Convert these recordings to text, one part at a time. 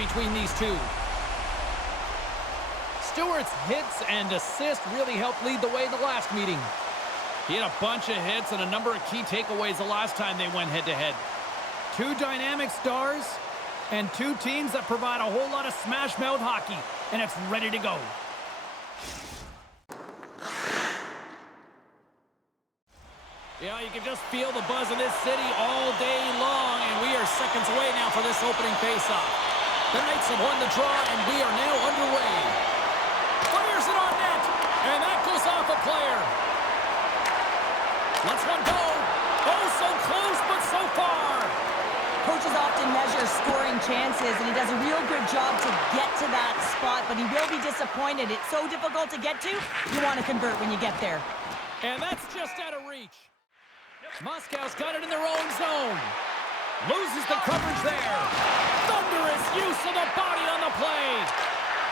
between these two. Stewart's hits and assists really helped lead the way in the last meeting. He had a bunch of hits and a number of key takeaways the last time they went head-to-head. Two dynamic stars and two teams that provide a whole lot of smash-mouth hockey, and it's ready to go. Yeah, you can just feel the buzz in this city all day long, and we are seconds away now for this opening faceoff. The Knights have won the draw, and we are now underway. Fires it on net, and that goes off a player. Let's one go. Oh, so close, but so far. Coaches often measure scoring chances, and he does a real good job to get to that spot, but he will be disappointed. It's so difficult to get to, you want to convert when you get there. And that's just out of reach. Moscow's got it in their own zone. Loses the coverage there. Thunderous use of the body on the play.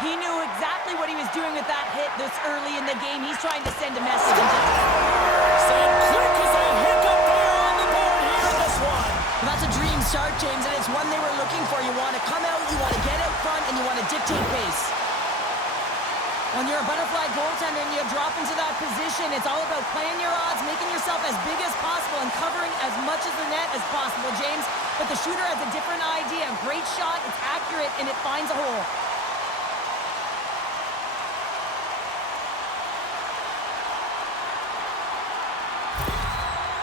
He knew exactly what he was doing with that hit this early in the game. He's trying to send a message. And quick as a hiccup there on the board here in this one. Well, that's a dream start, James, and it's one they were looking for. You want to come out, you want to get out front, and you want to dictate pace. When you're a butterfly goaltender and you drop into that position, it's all about playing your odds, making yourself as big as possible, and covering as much of the net as possible, James. But the shooter has a different idea. Great shot, it's accurate, and it finds a hole.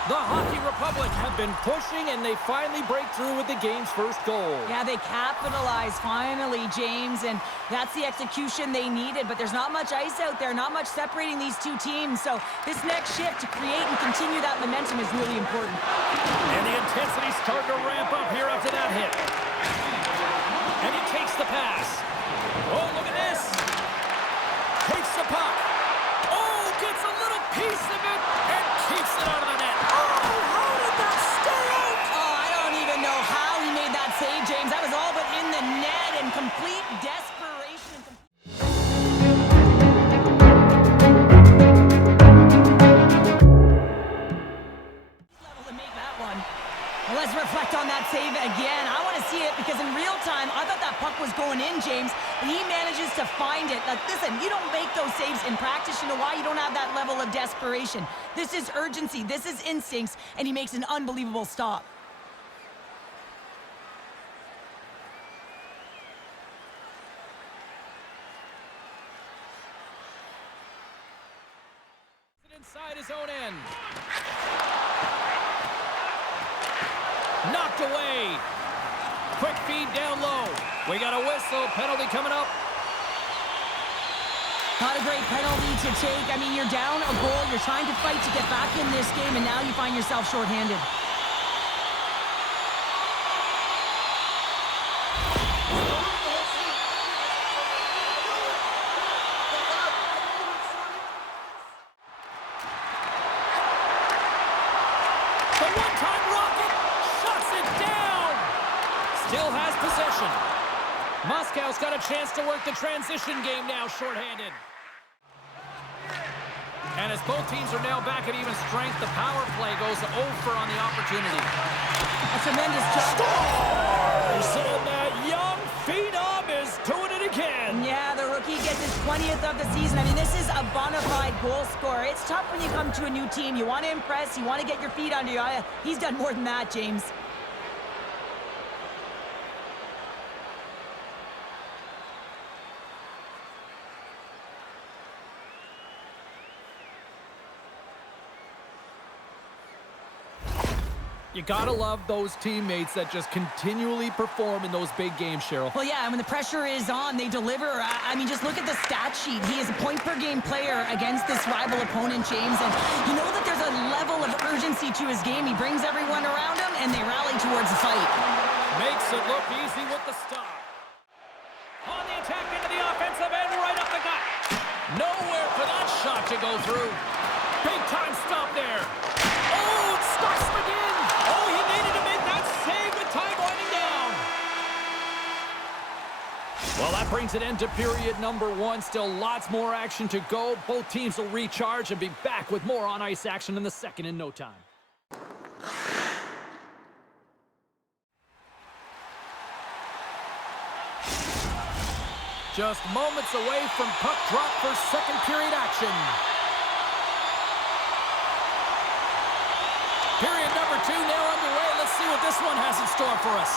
The Hockey Republic have been pushing, and they finally break through with the game's first goal. Yeah, they capitalize finally, James, and that's the execution they needed. But there's not much ice out there, not much separating these two teams. So this next shift to create and continue that momentum is really important. And the intensity's starting to ramp up here after that hit. And he takes the pass. Oh, look at this. Takes the puck. Oh, gets a little piece of it and keeps it out of the net. Save, James. That was all but in the net and complete desperation. Level to make that one. Well, let's reflect on that save again. I want to see it because in real time, I thought that puck was going in, James, but he manages to find it. Like, listen, you don't make those saves in practice. You know why? You don't have that level of desperation. This is urgency. This is instincts, and he makes an unbelievable stop. Inside his own end. Knocked away. Quick feed down low. We got a whistle. Penalty coming up. Not a great penalty to take. I mean, you're down a goal. You're trying to fight to get back in this game, and now you find yourself shorthanded. Still has possession. Moscow's got a chance to work the transition game now, shorthanded. And as both teams are now back at even strength, the power play goes over on the opportunity. A tremendous job. Scores! And that young phenom is doing it again. Yeah, the rookie gets his 20th of the season. I mean, this is a bona fide goal scorer. It's tough when you come to a new team. You want to impress. You want to get your feet under you. He's done more than that, James. You gotta love those teammates that just continually perform in those big games, Cheryl. Well, yeah, when the pressure is on, they deliver. I mean, just look at the stat sheet. He is a point-per-game player against this rival opponent, James. And you know that there's a level of urgency to his game. He brings everyone around him, and they rally towards the fight. Makes it look easy with the stop. On the attack into the offensive end, right up the gut. Nowhere for that shot to go through. Big-time stop there. Oh, it starts again. Oh, he needed to make that save with time winding down. Well, that brings an end to period number one. Still lots more action to go. Both teams will recharge and be back with more on-ice action in the second in no time. Just moments away from puck drop for second period action. Period number 2 now underway. Let's see what this one has in store for us.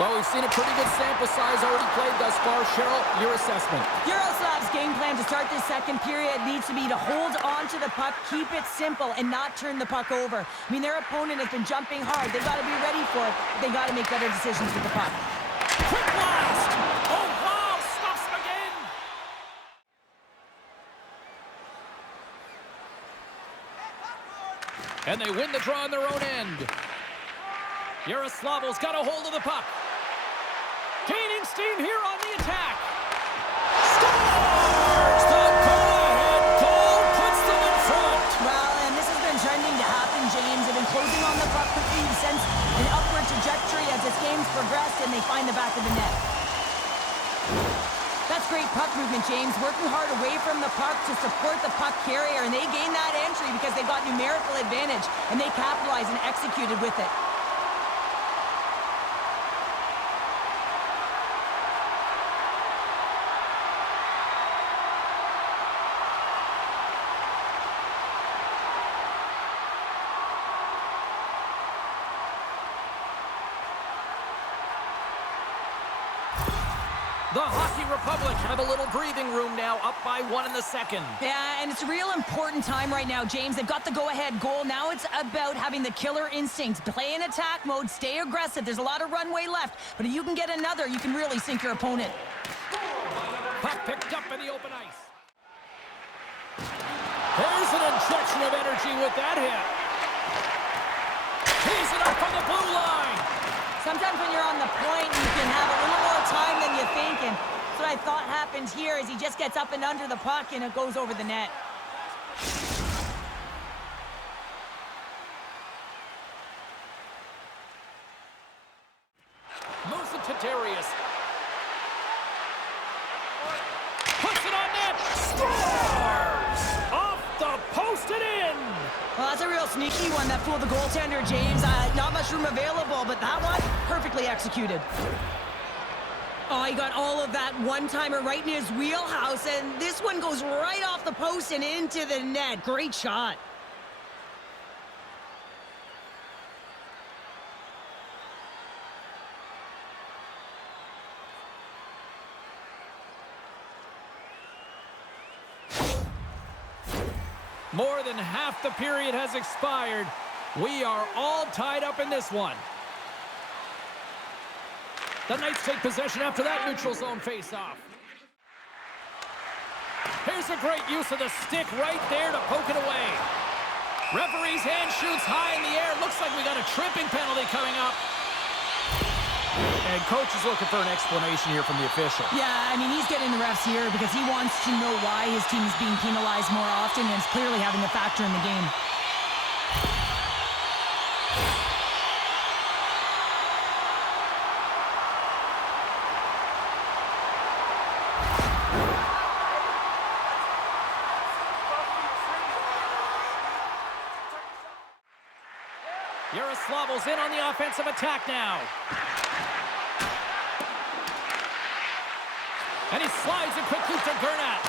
Well, we've seen a pretty good sample size already played thus far. Cheryl, your assessment. Yaroslavl's game plan to start this second period needs to be to hold on to the puck, keep it simple, and not turn the puck over. I mean, their opponent has been jumping hard. They've got to be ready for it. They've got to make better decisions with the puck. Quick blast! Oh, wow! Stops him again! And they win the draw on their own end. Yaroslavl's got a hold of the puck. Gaining steam here on the attack. Scores! The go-ahead goal puts them in front. Well, and this has been trending to happen, James. They've been closing on the puck quickly. You've sensed an upward trajectory as this game's progressed, and they find the back of the net. That's great puck movement, James. Working hard away from the puck to support the puck carrier, and they gain that entry because they've got numerical advantage, and they capitalize and executed with it. The Hockey Republic have a little breathing room now, up by 1 in the second. Yeah, and it's a real important time right now, James. They've got the go-ahead goal. Now it's about having the killer instincts. Play in attack mode, stay aggressive. There's a lot of runway left, but if you can get another, you can really sink your opponent. Puck picked up in the open ice. There's an injection of energy with that hit. Tees it up from the blue line. Sometimes when you're on the point, you can have a little more time than you think, and that's what I thought happened here is he just gets up and under the puck and it goes over the net. Moves it to Darius. Puts it on net. Scores! Off the post and in. Well, that's a real sneaky one that fooled the goaltender, James. Not much room available, but that one, perfectly executed. Oh, he got all of that one-timer right in his wheelhouse, and this one goes right off the post and into the net. Great shot. More than half the period has expired. We are all tied up in this one. The Knights take possession after that neutral zone face-off. Here's a great use of the stick right there to poke it away. Referee's hand shoots high in the air. Looks like we got a tripping penalty coming up. And coach is looking for an explanation here from the official. Yeah, I mean, he's getting the refs here because he wants to know why his team is being penalized more often, and it's clearly having a factor in the game. Yaroslavl's in on the offensive attack now. And he slides it quickly to Gernat.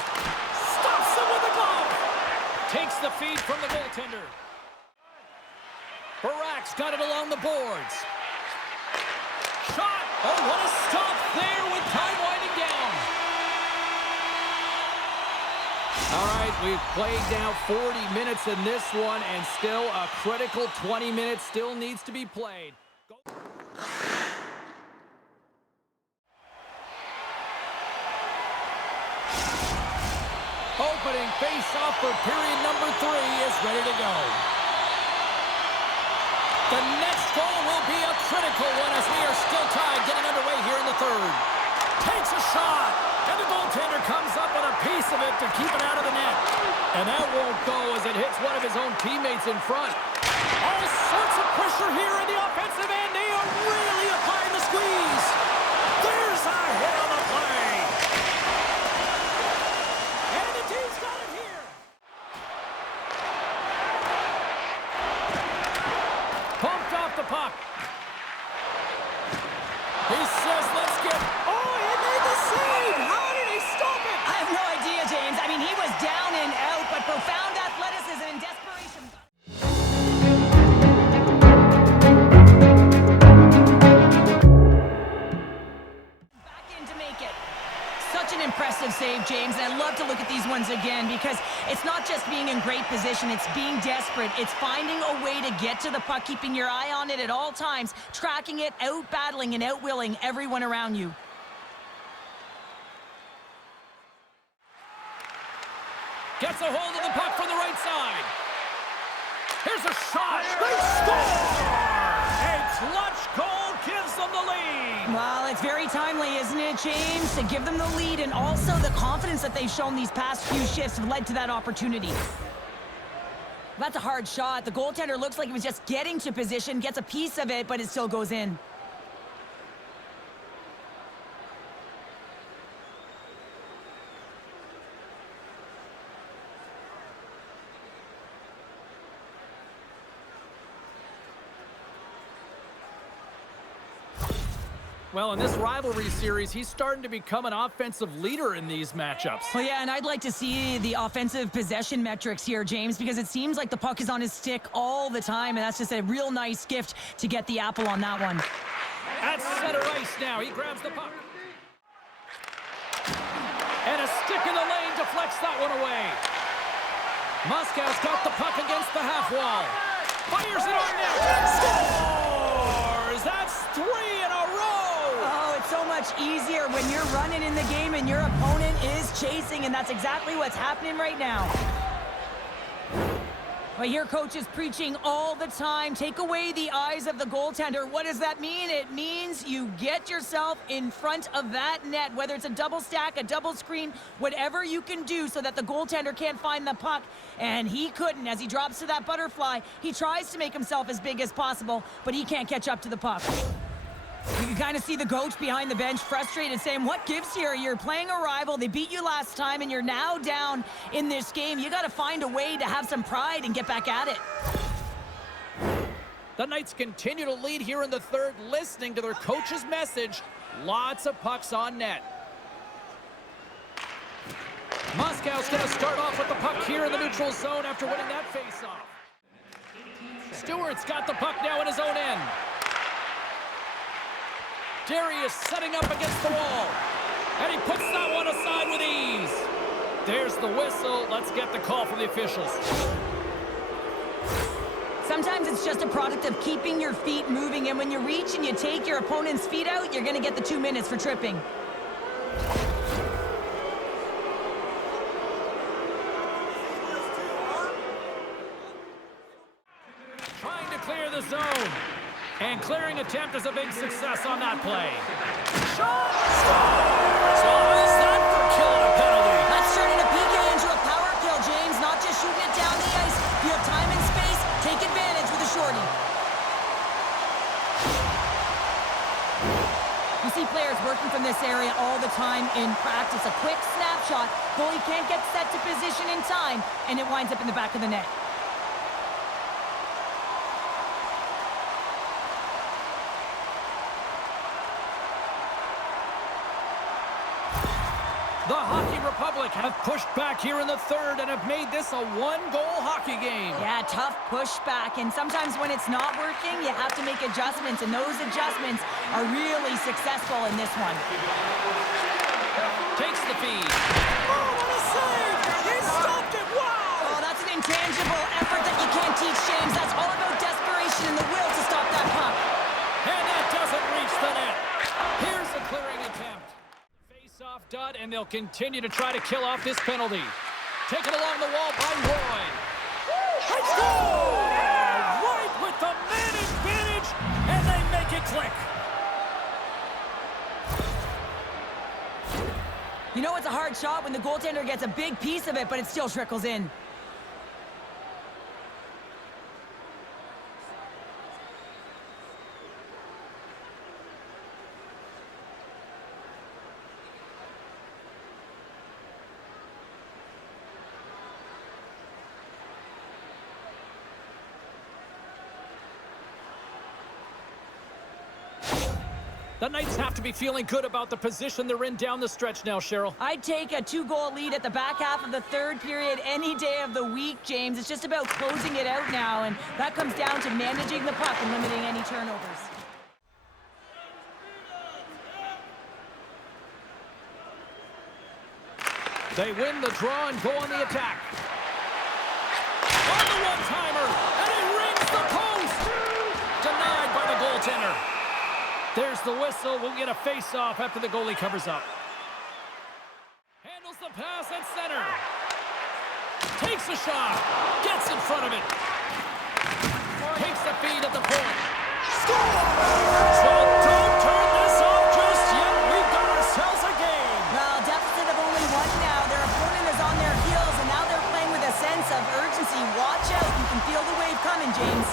Stops him with a glove. Takes the feed from the goaltender. Barak's got it along the boards. Shot. Oh, what a stop there with time winding down. All right, we've played now 40 minutes in this one, and still a critical 20 minutes still needs to be played. Opening face-off for period number 3 is ready to go. The next goal will be a critical one as we are still tied, getting underway here in the third. Takes a shot, and the goaltender comes up with a piece of it to keep it out of the net. And that won't go as it hits one of his own teammates in front. All sorts of pressure here in the offensive end. They are really applying the squeeze. There's a hit on the play. And the team's got it here. Pumped off the puck. He says, let's get... Oh, he made the save! How did he save, James, and I love to look at these ones again because it's not just being in great position, it's being desperate. It's finding a way to get to the puck, keeping your eye on it at all times, tracking it, out-battling and out-willing everyone around you. Gets a hold of the puck from the right side. Here's a shot. They score! A clutch goal gives them the lead. Well, it's very timely, isn't it, James? To give them the lead, and also the confidence that they've shown these past few shifts have led to that opportunity. That's a hard shot. The goaltender looks like he was just getting to position, gets a piece of it, but it still goes in. Well, in this rivalry series, he's starting to become an offensive leader in these matchups. Well, yeah, and I'd like to see the offensive possession metrics here, James, because it seems like the puck is on his stick all the time, and that's just a real nice gift to get the apple on that one. At center ice now, he grabs the puck. And a stick in the lane deflects that one away. Moscow's got the puck against the half wall. Fires it on net. Scores! That's 3 in a row! So much easier when you're running in the game and your opponent is chasing, and that's exactly what's happening right now. But here coach is preaching all the time, take away the eyes of the goaltender. What does that mean? It means you get yourself in front of that net, whether it's a double stack, a double screen, whatever you can do so that the goaltender can't find the puck. And he couldn't. As he drops to that butterfly, he tries to make himself as big as possible, but he can't catch up to the puck. You can kind of see the coach behind the bench frustrated, saying, what gives here? You're playing a rival. They beat you last time, and you're now down in this game. You got to find a way to have some pride and get back at it. The Knights continue to lead here in the third, listening to their coach's message. Lots of pucks on net. Moscow's going to start off with the puck here in the neutral zone after winning that faceoff. Stewart's got the puck now in his own end. Darius setting up against the wall. And he puts that one aside with ease. There's the whistle. Let's get the call from the officials. Sometimes it's just a product of keeping your feet moving, and when you reach and you take your opponent's feet out, you're going to get the 2 minutes for tripping. Trying to clear the zone. And clearing attempt is a big success on that play. Shot! Scores! Well, how's that for killing a penalty? That's turning a PK into a power kill, James. Not just shooting it down the ice. If you have time and space, take advantage with a shorty. You see players working from this area all the time in practice. A quick snapshot. Goalie can't get set to position in time, and it winds up in the back of the net. The Hockey Republic have pushed back here in the third and have made this a one-goal hockey game. Yeah, tough pushback, and sometimes when it's not working, you have to make adjustments, and those adjustments are really successful in this one. Takes the feed. Oh, what a save! He stopped it! Wow! Oh, that's an intangible effort that you can't teach, James. That's all about desperation and the will to stop that puck. And that doesn't reach the net. Here's a clearing attempt. Face-off dud, and they'll continue to try to kill off this penalty. Taken along the wall by Roy. Score! Right with the man advantage, and they make it click. You know it's a hard shot when the goaltender gets a big piece of it, but it still trickles in. The Knights have to be feeling good about the position they're in down the stretch now, Cheryl. I'd take a 2-goal lead at the back half of the third period any day of the week, James. It's just about closing it out now, and that comes down to managing the puck and limiting any turnovers. They win the draw and go on the attack. On the one-timer, and he rings the post. Denied by the goaltender. There's the whistle. We'll get a face-off after the goalie covers up. Handles the pass at center. Takes a shot. Gets in front of it. Takes the feed at the point. Score! So don't turn this off just yet. We've got ourselves a game. Well, deficit of only one now. Their opponent is on their heels, and now they're playing with a sense of urgency. Watch out. You can feel the wave coming, James.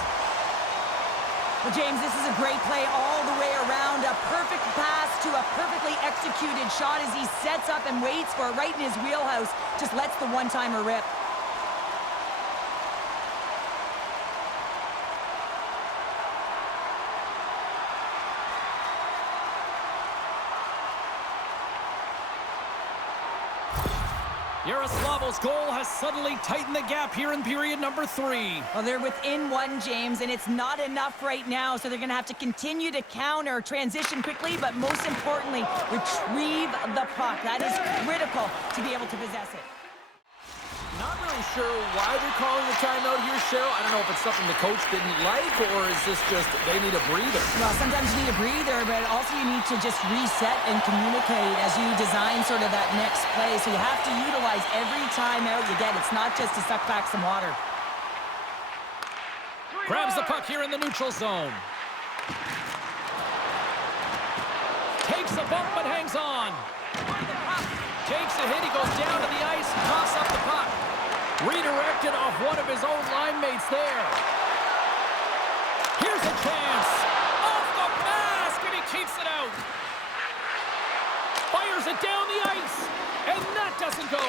Well, James, this is a great play all the way around. A perfect pass to a perfectly executed shot as he sets up and waits for it right in his wheelhouse. Just lets the one-timer rip. Yaroslavl's goal has suddenly tightened the gap here in period number 3. Well, they're within one, James, and it's not enough right now, so they're going to have to continue to counter, transition quickly, but most importantly, retrieve the puck. That is critical to be able to possess it. Not really sure why they're calling the timeout here, Cheryl. I don't know if it's something the coach didn't like, or is this just they need a breather? Well, sometimes you need a breather, but also you need to just reset and communicate as you design sort of that next play. So you have to utilize every timeout you get. It's not just to suck back some water. Grabs the puck here in the neutral zone. Takes a bump but hangs on. Takes a hit, he goes down to the ice, toss up the puck. Redirected off one of his own line mates there. Here's a chance. Off the mask, and he keeps it out. Fires it down the ice, and that doesn't go.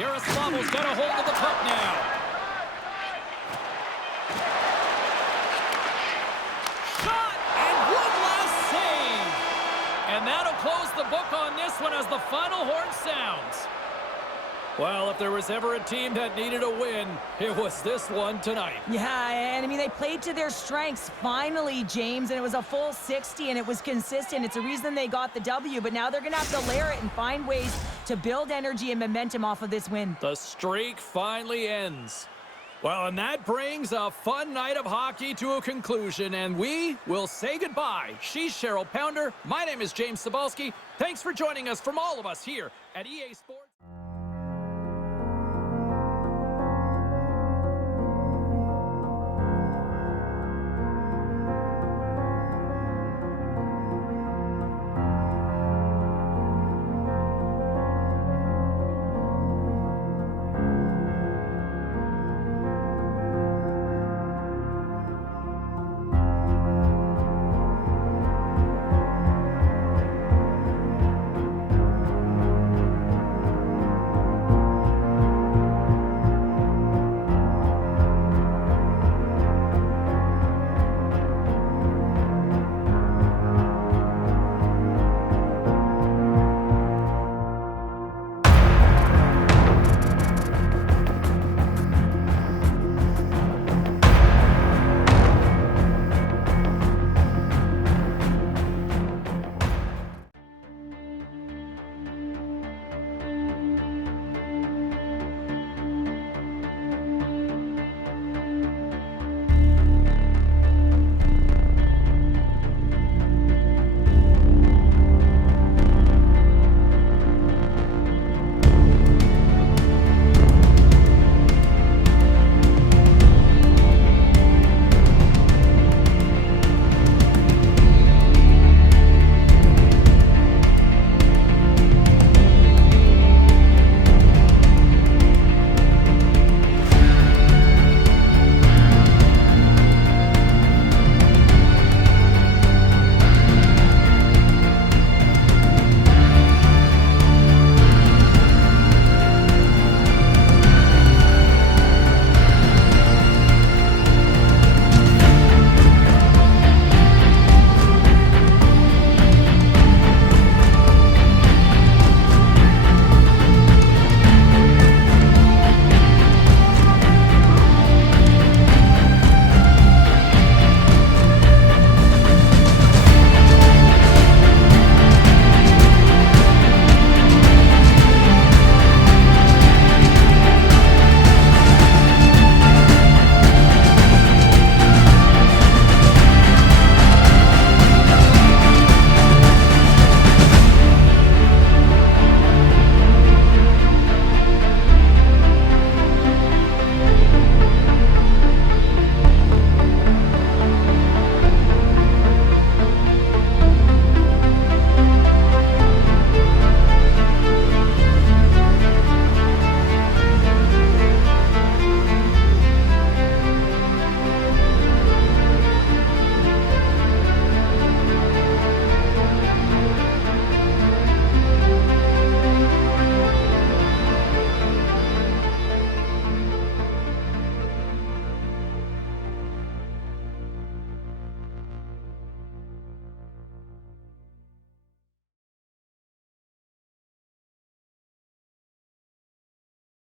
Yaroslavl's got a hold of the puck now. Shot, and one last save. And that'll close the book on this one as the final horn sounds. Well, if there was ever a team that needed a win, it was this one tonight. Yeah, and I mean, they played to their strengths finally, James, and it was a full 60, and it was consistent. It's a reason they got the W, but now they're going to have to layer it and find ways to build energy and momentum off of this win. The streak finally ends. Well, and that brings a fun night of hockey to a conclusion, and we will say goodbye. She's Cheryl Pounder. My name is James Cybulski. Thanks for joining us from all of us here at EA Sports.